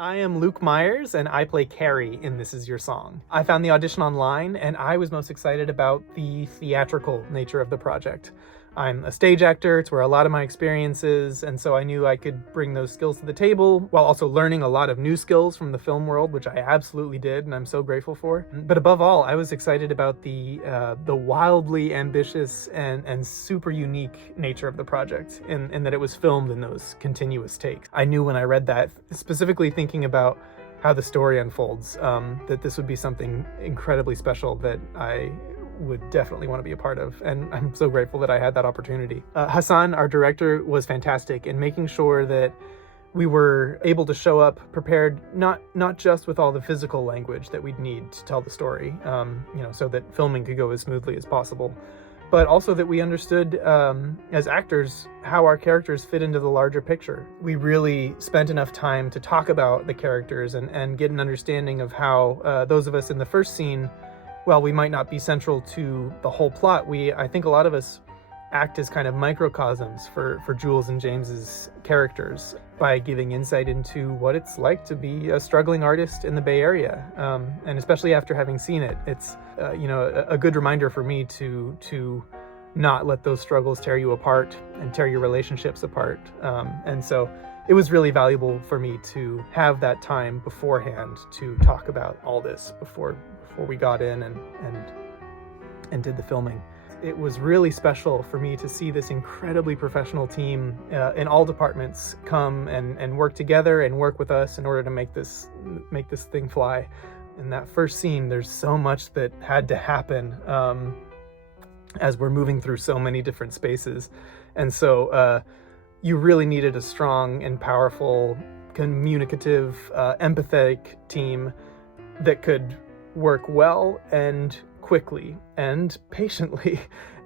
I am Luke Myers, and I play Cary in This Is Your Song. I found the audition online, and I was most excited about the theatrical nature of the project. I'm a stage actor, it's where a lot of my experience is, and so I knew I could bring those skills to the table while also learning a lot of new skills from the film world, which I absolutely did, and I'm so grateful for. But above all, I was excited about the wildly ambitious and super unique nature of the project, in that it was filmed in those continuous takes. I knew when I read that, specifically thinking about how the story unfolds, that this would be something incredibly special that I would definitely want to be a part of, and I'm so grateful that I had that opportunity. Hassan, our director, was fantastic in making sure that we were able to show up prepared, not just with all the physical language that we'd need to tell the story, so that filming could go as smoothly as possible, but also that we understood as actors how our characters fit into the larger picture. We really spent enough time to talk about the characters and get an understanding of how those of us in the first scene, while we might not be central to the whole plot, I think a lot of us act as kind of microcosms for Jules and James's characters by giving insight into what it's like to be a struggling artist in the Bay Area. And especially after having seen it, it's a good reminder for me to not let those struggles tear you apart and tear your relationships apart. And so it was really valuable for me to have that time beforehand to talk about all this before we got in and did the filming. It was really special for me to see this incredibly professional team in all departments come and work together and work with us in order to make this thing fly. In that first scene, there's so much that had to happen as we're moving through so many different spaces. And so you really needed a strong and powerful, communicative, empathetic team that could work well and quickly and patiently.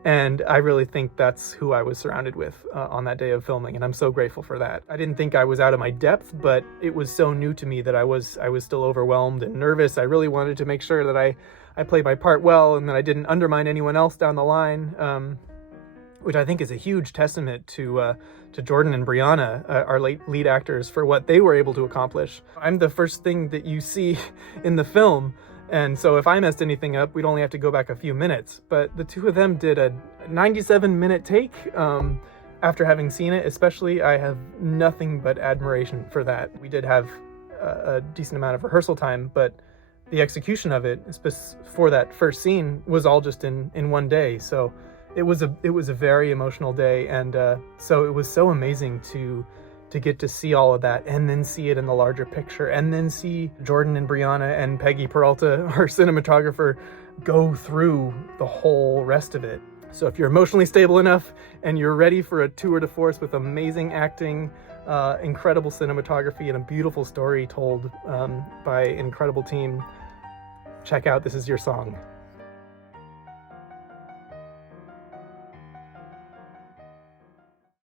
And I really think that's who I was surrounded with on that day of filming, and I'm so grateful for that. I didn't think I was out of my depth, but it was so new to me that I was still overwhelmed and nervous. I really wanted to make sure that I played my part well and that I didn't undermine anyone else down the line, which I think is a huge testament to Jordan and Brianna, our lead actors, for what they were able to accomplish. I'm the first thing that you see in the film, and so if I messed anything up, we'd only have to go back a few minutes. But the two of them did a 97-minute take. After having seen it, especially, I have nothing but admiration for that. We did have a decent amount of rehearsal time, but the execution of it for that first scene was all just in one day. So it was a very emotional day, and so it was so amazing to get to see all of that and then see it in the larger picture and then see Jordan and Brianna and Peggy Peralta, our cinematographer, go through the whole rest of it. So if you're emotionally stable enough and you're ready for a tour de force with amazing acting, incredible cinematography, and a beautiful story told by an incredible team, check out This Is Your Song.